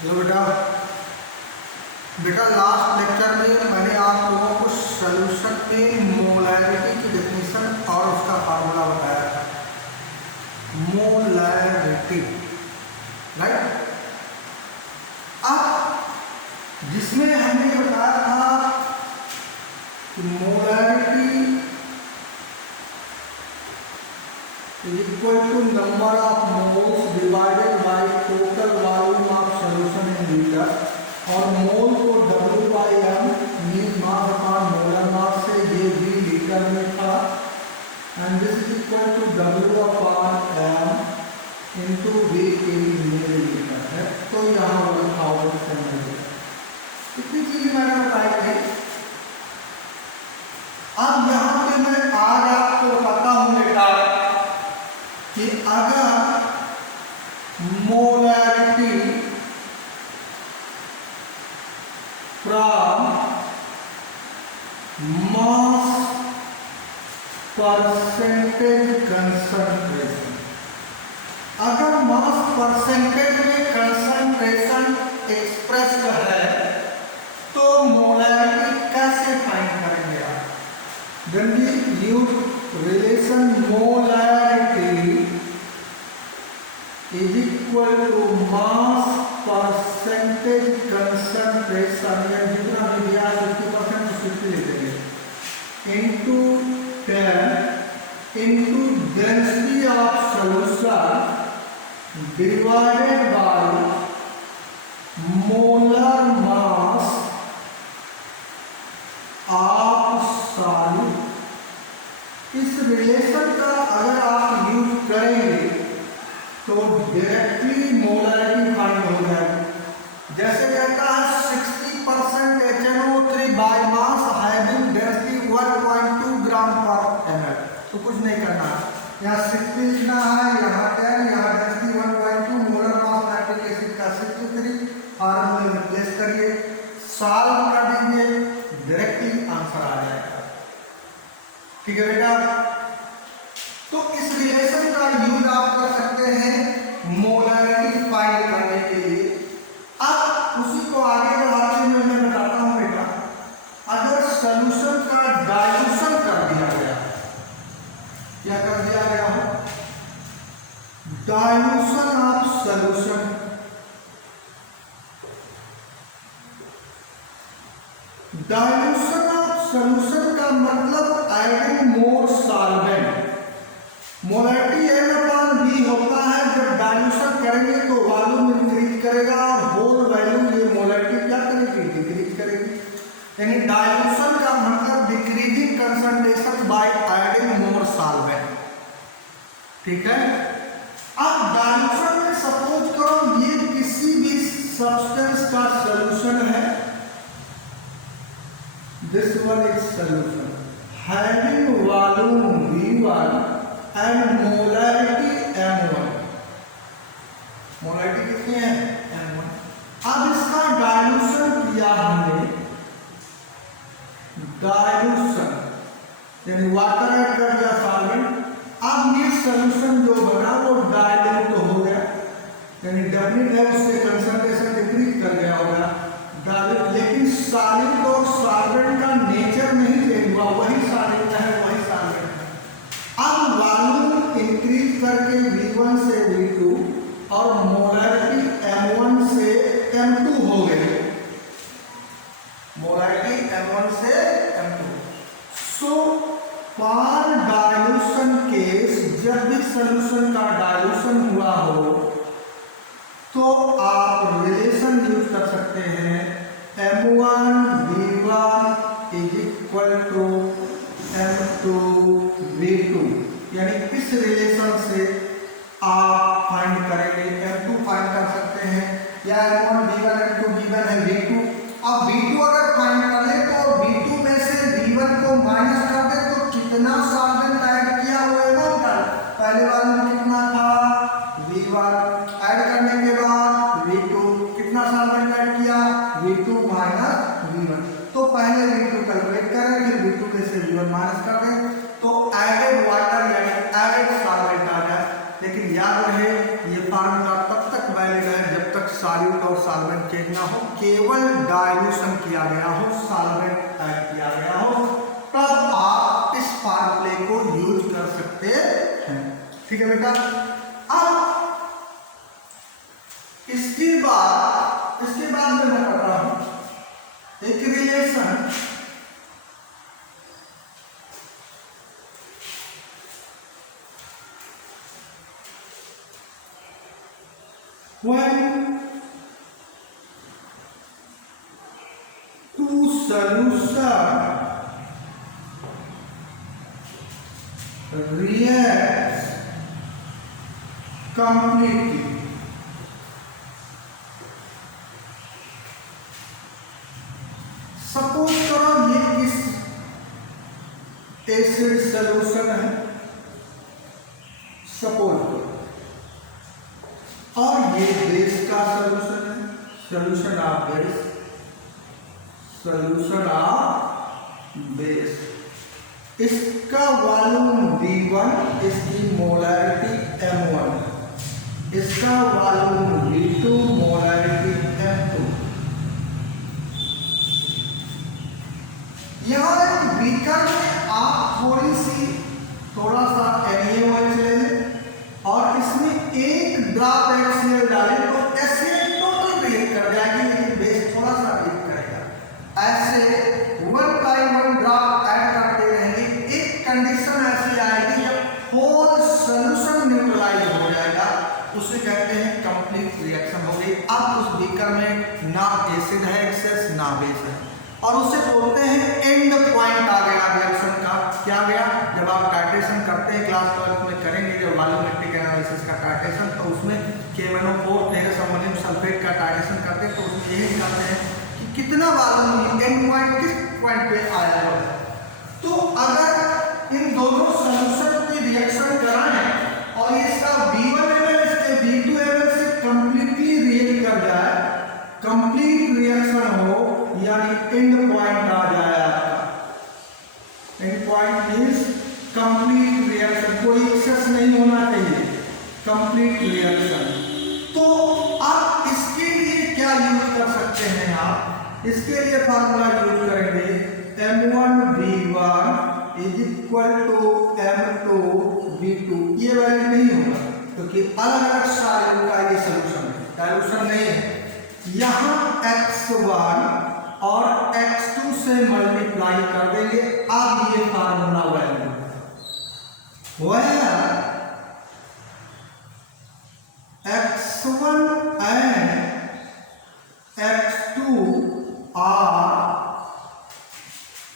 Hello बेटा। बेटा last lecture में मैंने आप लोगों को सॉल्यूशन में मोलैरिटी की डेफिनेशन और उसका फार्मूला बताया था। Molarity, right. अब जिसमें हमने बताया था कि molarity is equal to number of moles divided by total volume of solution in liter, और मोल को W by M mean mass upon molar mass से ये भी लीटर में था, and this is equal to W upon M into V के millilitre है। तो यहाँ वो लिखा होगा इतनी चीज मैंने बताई थी। अब यहाँ पे मैं आज आपको बताता हूँ बेटा कि अगर molarity from mass percentage concentration, अगर मास परसेंटेज में कंसंट्रेशन एक्सप्रेस्ड है तो मोलैरिटी कैसे फाइंड करेंगे आप? When we use relation molarity is equal to mass percentage concentration, या जितना भी दिया 50% तो 50 ले देंगे into 10 into density of solution divided by molar mass of solute। इस रिलेशन का अगर आप यूज करेंगे तो डायरेक्टली मोलैरिटी फाइंड हो जाएगी। जैसे कहता है 60% HNO3 by mass having density 1.2 ग्राम पर ml, तो कुछ नहीं करना है, यहाँ 60 लिखना है, यहाँ 10, यहाँ density 1.2, molar mass nitric acid का 63, फार्मूले में प्लेस करिए, सॉल्व कर दीजिए, डायरेक्टली आंसर आ जाएगा। ठीक है बेटा। तो इस रिलेशन का यूज आप कर सकते हैं मोलैरिटी फाइंड करने के लिए। अब उसी को आगे बढ़ाते हुए मैं बताता हूं बेटा, अगर सॉल्यूशन का डाइल्यूशन कर दिया गया, क्या कर दिया गया हो? Dilution of solution, dilution of solution का मतलब adding more solvent. Molarity N upon V होता है, जब डाइल्यूशन करेंगे तो वॉल्यूम इंक्रीज करेगा और होल वैल्यू ये मोलैरिटी क्या करेगी? डिक्रीज करेगी। यानी डाइल्यूशन का मतलब decreasing concentration by adding more solvent. ठीक है। अब डाइल्यूशन में सपोज करो ये किसी भी सब्सटेंस का सॉल्यूशन है, this one is solution having volume V1 and molarity M1। Molarity कितनी है? M1। अब इसका डाइल्यूशन किया हमने, डाइल्यूशन यानी वाटर ऐड कर दिया सॉल्वेंट। अब ये सॉल्यूशन जो बना वो डाइल्यूट हो गया, यानी डेफिनेट है उससे कंसंट्रेशन डिक्रीज कर गया होगा डाइल्यूट, लेकिन सॉलिड और सॉल्वेंट का नेचर नहीं चेंज हुआ, वही सॉलिड है वही सॉल्वेंट है। अब वॉल्यूम इंक्रीज करके V1 से V2 और मोलैरिटी M1 से M2 हो गई, मोलैरिटी M1 से M2। So for dilution case, जब भी सॉल्यूशन का डाइल्यूशन हुआ हो तो आप रिलेशन यूज कर सकते हैं M1 V1 is equal to M2 V2, यानी इस रिलेशन से आप फाइंड करेंगे M2 फाइंड कर सकते हैं, या M1 V1 M2 V1 है V2। अब V2 अगर फाइंड कर ले तो V2 में से V1 को माइनस कर दे तो कितना सॉल्वेंट ऐड किया वो एमोन का, पहले वाले में कितना था? V1 ऐड करने के बाद V2 कितना सॉल्वेंट ऐड किया? V2 minus V1। तो पहले V2 कैलकुलेट करें, फिर V2 में से V1 माइनस कर दें तो एडेड वाटर यानी एडेड सॉल्वेंट आ जाए। लेकिन याद रहे ये फार्मूला तब तक वैलिड है जब तक सॉल्यूट और सॉल्वेंट चेंज ना हो, केवल डाइल्यूशन किया गया हो, सॉल्वेंट ऐड किया गया हो, तब आप इस फार्मूले को यूज कर सकते हैं। ठीक है बेटा। अब इसके बाद मैं कर रहा हूं एक relation when two solution reacts completely, suppose करो ये किस एसिड सोल्यूशन है, सपोज करो, और ये बेस का सोल्यूशन है, solution of base, solution of base. इसका वॉल्यूम V1, इसकी मोलैरिटी M1, इसका वॉल्यूम V2, मोलैरिटी M2। यहाँ बीकर में आप थोड़ा सा NaOH ले लें और इसमें एक ड्रॉप HCl डालें तो HCl टोटल ब्रेक कर जाएगी, लेकिन बेस थोड़ा सा ब्रेक करेगा। ऐसे 1 by 1 ड्रॉप ऐड करते रहेंगे, एक कंडीशन ऐसी आएगी जब होल सॉल्यूशन न्यूट्रलाइज हो जाएगा, उसे कहते हैं कंप्लीट रिएक्शन हो गई। अब उस बीकर में ना एसिड है एक्सेस ना बेस है, और उसे बोलते हैं एंड पॉइंट आ गया रिएक्शन का। क्या गया? जब आप टाइट्रेशन करते हैं, क्लास 12 में करेंगे जब वॉल्यूमेट्रिक एनालिसिस का टाइट्रेशन, तो उसमें KMnO4 फेरस अमोनियम सल्फेट का टाइट्रेशन करते हैं, तो उसमें यही कहते हैं कि कितना वॉल्यूम एंड पॉइंट किस पॉइंट पे आया है। तो अगर इन दोनों सॉल्यूशन की रिएक्शन कराएं और इसका V1ml इसके V2ml से कंप्लीटली रिएक्ट कर जाए, कंप्लीट रिएक्शन हो, यानी एंड पॉइंट आ जाए आपका। And point means complete reaction, कोई एक्सेस नहीं होना चाहिए, कंप्लीट रिएक्शन। तो आप इसके लिए क्या यूज कर सकते हैं? आप इसके लिए फार्मूला यूज करेंगे M1V1 is equal to M2V2। ये वैल्यू नहीं होगा क्योंकि अलग अलग सॉल्यूट का ये सॉल्यूशन नहीं है। यहाँ x1 और x2 से मल्टीप्लाई कर देंगे, अब ये formula value x1 and x2 are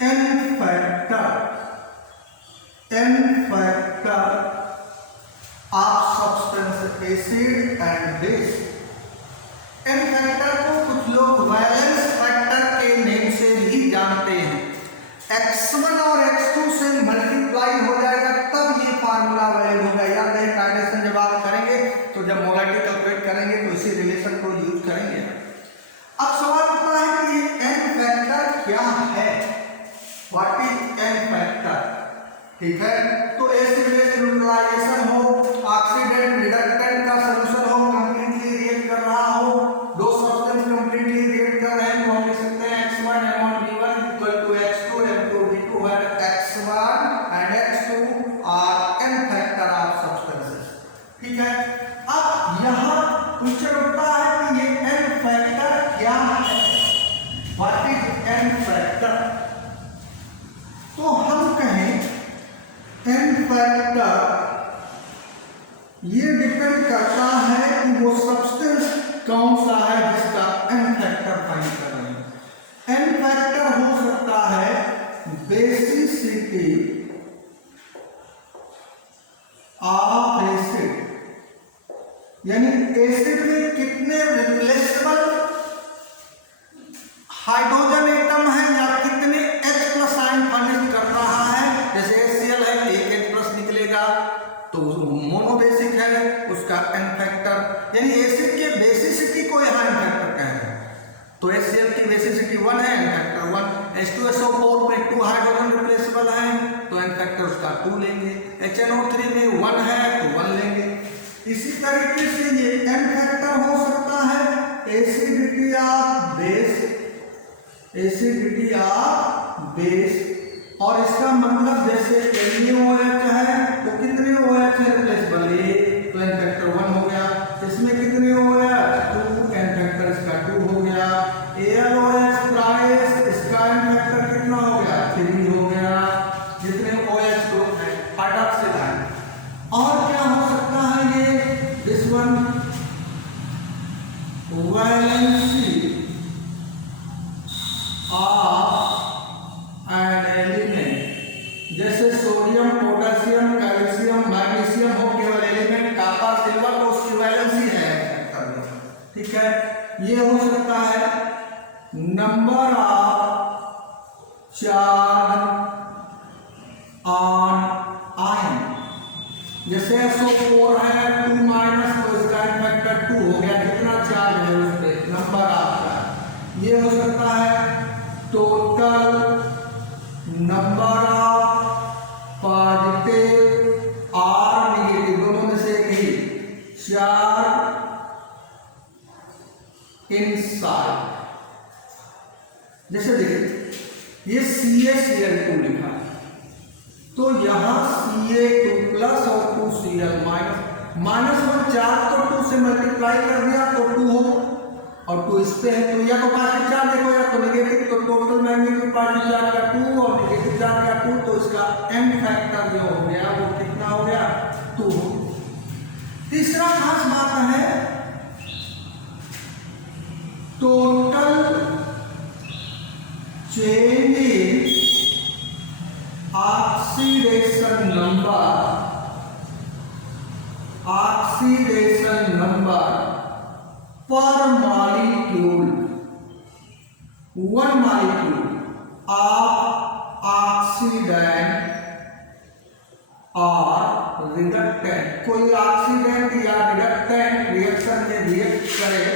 n factor of substance acid and base। n factor को कुछ लोग वैलेंस फैक्टर के नेम से भी जानते हैं। x1 और x2 से मल्टीप्लाई हो जाएगा तब ये फार्मूला वैलिड होगा। या टाइट्रेशन जब आप करेंगे तो जब मोलैरिटी कैलकुलेट करेंगे तो इसी रिलेशन को यूज करेंगे। अब सवाल उठता है कि ये n फैक्टर क्या है, व्हाट इज n फैक्टर? ठीक है, तो एसिड बेस न्यूट्रलाइजेशन हो, ऑक्सीडेंट रिडक्टेंट का सॉल्यूशन हो, कंप्लीटली रिएक्ट कर रहा हो, दो सब्सटेंस कंप्लीटली रिएक्ट कर रहे हैं, तो हम लिख सकते हैं x1 M1V1 equal to x2 M2V2 where x1 and x2 are n factor of substances। ठीक है, अब यहाँ क्वेश्चन उठता है कि ये n फैक्टर क्या है, व्हाट इज n फैक्टर? तो हम कहें n फैक्टर ये डिपेंड करता है कि वो सब्सटेंस कौन सा है जिसका n फैक्टर फाइंड कर रहे हैं। n फैक्टर हो सकता है बेसिसिटी ऑफ एसिड, यानी एसिड में कितने रिप्लेसेबल हाइड्रोजन एटम है या कितने H+ आयन फर्निश कर रहा है। जैसे HCl है, एक H+ निकलेगा तो मोनो बेसिक है, उसका n फैक्टर, यानी एसिड के बेसिसिटी को यहाँ n फैक्टर कहते हैं। तो HCl की बेसिसिटी 1 है, n फैक्टर 1। H2SO4 में 2 हाइड्रोजन रिप्लेसेबल है तो n फैक्टर उसका 2 लेंगे। HNO3 में 1 है तो 1 लेंगे। इसी तरीके से ये n फैक्टर हो सकता है एसिडिटी ऑफ बेस। और इसका मतलब जैसे NaOH है तो कितने OH है रिप्लेसेबल, तो n फैक्टर 1 हो गया। इसमें कितने OH 2, n फैक्टर इसका 2 हो गया। AlOH थ्राइस, इसका n फैक्टर कितना हो गया 3 हो गया। जितने OH ग्रुप है हाइड्रोक्सिल आयन। और क्या हो सकता है ये this one valency of an element, जैसे सोडियम, पोटेशियम, कैल्शियम, मैग्नीशियम हो केवल एलिमेंट, कॉपर, सिल्वर तो उसकी वैलेंसी है, ठीक है। ये हो सकता है number of charge on ion, जैसे SO4 है 2 माइनस तो इसका फैक्टर 2 हो गया, जितना चार्ज है उस पे नंबर ऑफ चार्ज। ये हो सकता है टोटल नंबर ऑफ पॉजिटिव और नेगेटिव, दोनों में से एक ही चार्ज इनसाइड। जैसे देखिए ये CaCl2 लिखा है, तो यहां Ca2 प्लस और 2Cl माइनस 1 चार्ज तो 2 से मल्टीप्लाई कर दिया तो 2 हो, और 2 इस पे है तो या तो पॉजिटिव चार्ज देखो या तो नेगेटिव, तो टोटल मैग्नीट्यूड पॉजिटिव चार्ज का 2 और नेगेटिव चार्ज का 2, तो इसका m फैक्टर जो हो गया वो कितना हो गया 2 हो। तीसरा खास बात है total change in oxidation number पर मॉलिक्यूल, 1 मॉलिक्यूल ऑफ ऑक्सीडेंट और रिडक्टेंट। कोई ऑक्सीडेंट या रिडक्टेंट रिएक्शन में रिएक्ट करे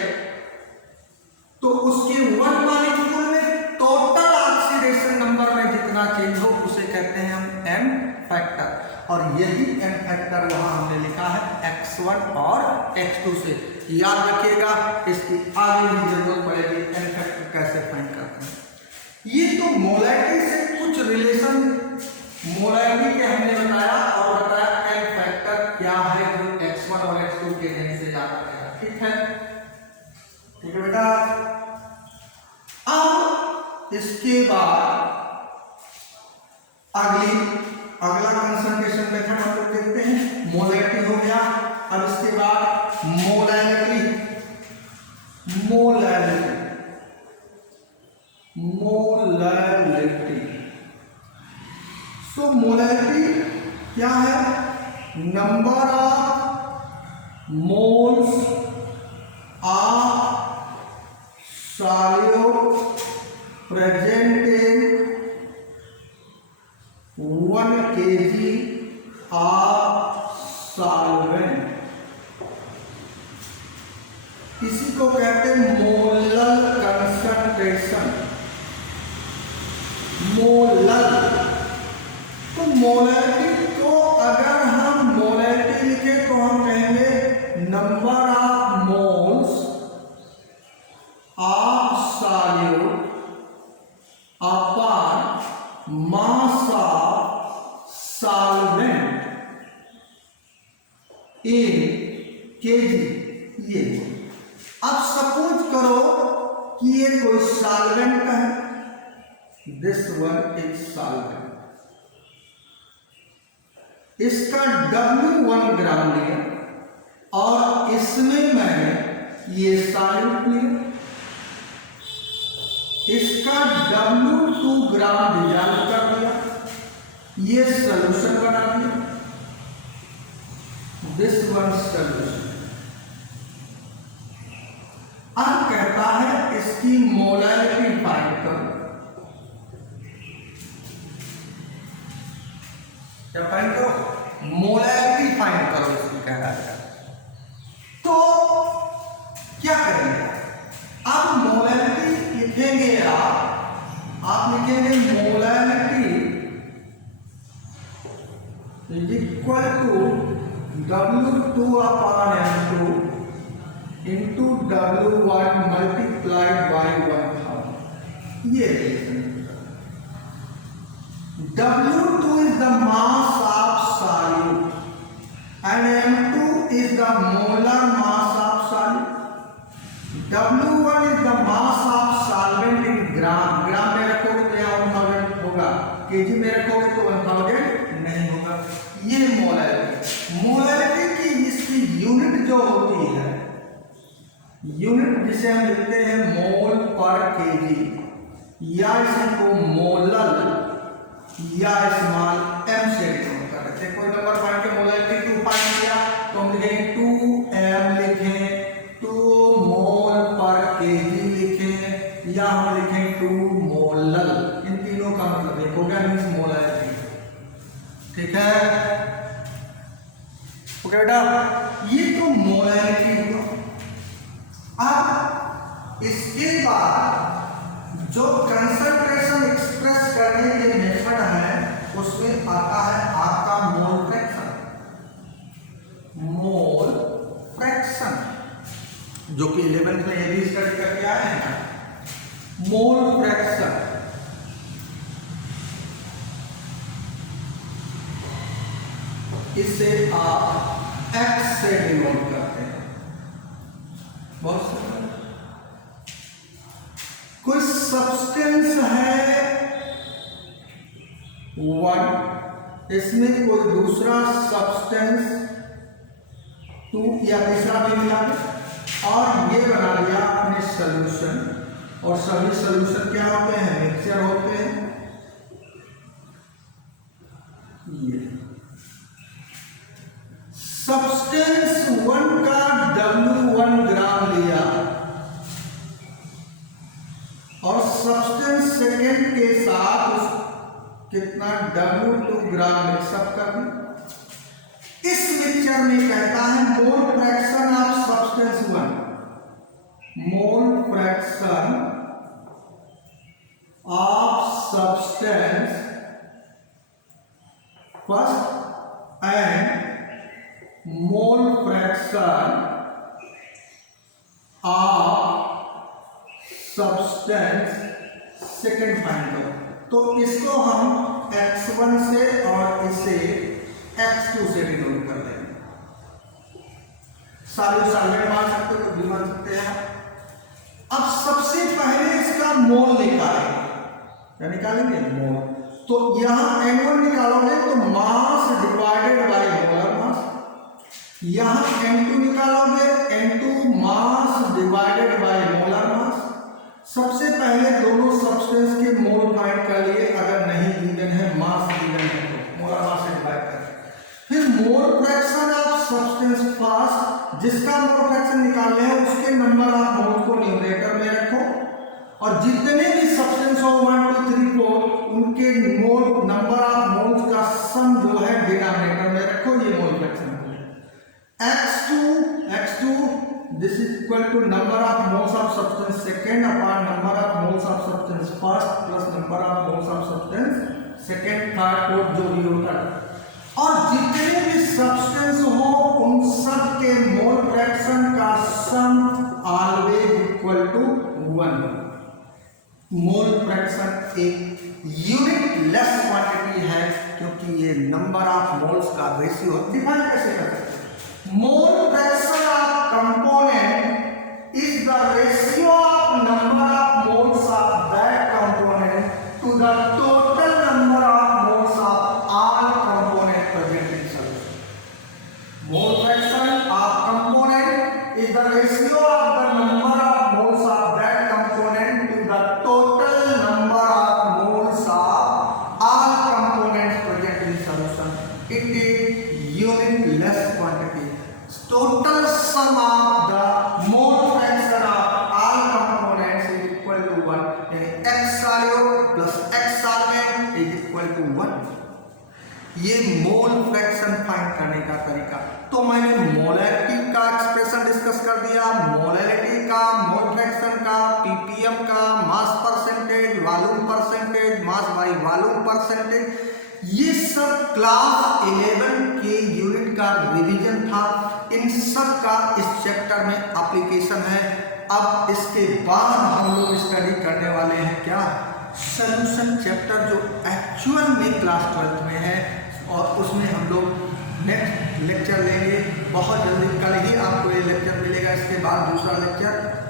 तो उसके 1 मॉलिक्यूल में टोटल ऑक्सीडेशन नंबर में जितना चेंज हो उसे कहते हैं हम m फैक्टर। और यही m फैक्टर वहां हमने लिखा है x1 और x2 से। याद रखिएगा, इसकी आगे भी जरूरत पड़ेगी m फैक्टर कैसे फाइंड करते हैं। ये तो मोलैरिटी से कुछ रिलेशन मोलैरिटी के हमने बताया और बताया m फैक्टर क्या है जो x1 और x2 के रेंज से जाता है, ठीक है बेटा। अब इसके बाद अगला कंसंट्रेशन मेथड हम लोग देखते हैं। मोलैरिटी हो गया, अब इसके बाद मोलैरिटी सो मोलैरिटी क्या है, number of moles of solute present in 1 kg of solvent. इसी को कहते हैं मोलर कंसंट्रेशन। मोलर तो मोलैरिटी को अगर हम मोलैरिटी लिखे तो हम कहेंगे number of moles of solute upon mass of solvent in KG. ये अब सपोज करो कि ये कोई सॉल्वेंट है, दिस वन इज सॉल्वेंट, इसका W1 ग्राम लिया और इसमें मैंने ये सॉल्यूट लिया, इसका W2 ग्राम डिजॉल्व कर दिया, ये सॉल्यूशन बना दिया, दिस वन सॉल्यूशन। अब कहता है इसकी मोलैरिटी फाइंड करो। क्या फाइंड करो? मोलैरिटी फाइंड करो, इसकी कह रहा है। तो क्या करेंगे? अब मोलैरिटी लिखेंगे, आप लिखेंगे molarity is equal to W2 upon M2 into W1 multiplied by 1000। ये W2 is the mass of solute and M2 is the molar mass of solute. W1 is the mass of solvent in ग्राम में रखोगे तो यहाँ 1000 होगा, KG में रखोगे तो 1000 नहीं होगा। ये मोलैरिटी की इसकी यूनिट जो होती है, यूनिट जिसे हम लिखते हैं मोल पर केजी, या इसी को मोलल या स्मॉल m से डिनोट कर रहे थे। कोई नंबर फाइंड के मोलैरिटी की उपाय किया तो हम लिखेंगे 2m लिखें, 2 मोल पर केजी लिखें, या हम लिखें 2 मोलल। इन तीनों का मतलब एक हो गया मींस मोलैरिटी। ठीक है ओके बेटा, ये तो मोलैरिटी हुआ। अब इसके बाद जो कंसंट्रेशन एक्सप्रेस करने के मेथड है उसमें आता है आपका मोल फ्रैक्शन। मोल फ्रैक्शन जो कि 11th में ये भी स्टडी करके आए हैं ना, मोल फ्रैक्शन। इसे आप x से डिनोट करते हैं। बहुत सरल। कोई सब्सटेंस है 1, इसमें कोई दूसरा सब्सटेंस 2 या तीसरा भी मिला और ये बना लिया आपने सॉल्यूशन। और सभी सॉल्यूशन क्या होते हैं? मिक्सचर होते हैं। ये सब्सटेंस 1 का W1 ग्राम लिया और सब्सटेंस सेकेंड के साथ कितना W2 ग्राम मिक्सअप कर दिया। इस मिक्सचर में कहता है मोल fraction of substance 1, mole fraction of substance first and mole fraction of substance second find करो। तो इसको हम x1 से और इसे x2 से डिनोट कर देंगे। सारे सॉल्वेंट मान सकते हो, भी मान सकते हैं। अब सबसे पहले इसका मोल निकालेंगे। क्या निकालेंगे? मोल। तो यहां n1 निकालोगे तो mass divided by molar mass, यहां n2 निकालोगे n2 mass divided by molar mass. सबसे पहले दोनों सब्सटेंस के मोल फाइंड कर लिए, अगर नहीं गिवन है मास गिवन है तो मोलर मास से डिवाइड करें। फिर मोल फ्रैक्शन ऑफ सब्सटेंस फर्स्ट, जिसका मोल फ्रैक्शन निकालने है उसके नंबर ऑफ मोल्स को न्यूमरेटर में रखो और जितने भी सब्सटेंस हो 1 2 3 4 उनके मोल नंबर ऑफ मोल्स का सम जो है डिनोमिनेटर में रखो। ये मोल फ्रैक्शन है। x2 this is equal to number of moles of substance second upon number of moles of substance first plus number of moles of substance second third fourth जो भी होता है। और जितने भी सब्सटेंस हो उन सब के मोल फ्रैक्शन का sum always equal to 1। Mole fraction एक यूनिट लेस क्वांटिटी है क्योंकि ये नंबर ऑफ मोल्स का रेशियो। डिफाइन कैसे करते हैं? Mole fraction of component is the ratio of number of moles of that component to the total number of moles of all component present in solution. Mole fraction of component is the ratio of the number of moles of that component to the total number of moles of all components present in solution. It is unit less quantity. Total sum of the mole fraction of all components is equal to 1. यानी x solute plus x solvent is equal to 1. ये mole fraction find करने का तरीका। तो मैंने molarity का expression discuss कर दिया, मोलैरिटी का, मोल फ्रैक्शन का, ppm का, mass percentage, volume percentage, mass by volume percentage, ये सब क्लास 11 के यूनिट का रिवीजन था। इन सब का इस चैप्टर में एप्लीकेशन है। अब इसके बाद हम लोग स्टडी करने वाले हैं क्या, सॉल्यूशन चैप्टर, जो एक्चुअल में क्लास 12th में है, और उसमें हम लोग नेक्स्ट लेक्चर लेंगे बहुत जल्दी। कल ही आपको ये लेक्चर मिलेगा। इसके बाद दूसरा lecture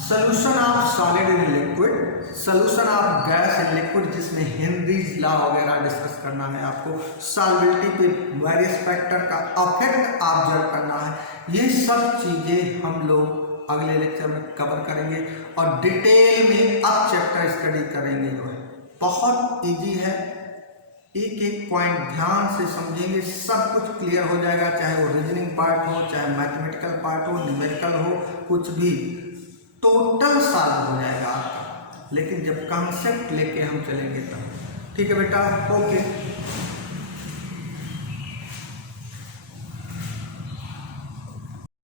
solution of solid in liquid, solution of gas in liquid, जिसमें हेनरीज लॉ वगैरह डिस्कस करना है आपको। सॉल्बिलिटी पे वेरियस फैक्टर का अफेक्ट ऑब्जर्व करना है। ये सब चीज़ें हम लोग अगले लेक्चर में कवर करेंगे और डिटेल में अब चैप्टर स्टडी करेंगे। जो है बहुत इजी है, एक एक पॉइंट ध्यान से समझेंगे, सब कुछ क्लियर हो जाएगा। चाहे वो रीजनिंग पार्ट हो, चाहे मैथमेटिकल पार्ट हो, न्यूमेरिकल हो, कुछ भी टोटल सॉल्व हो जाएगा आपका। लेकिन जब कॉन्सेप्ट लेके हम चलेंगे तब। ठीक है बेटा, ओके।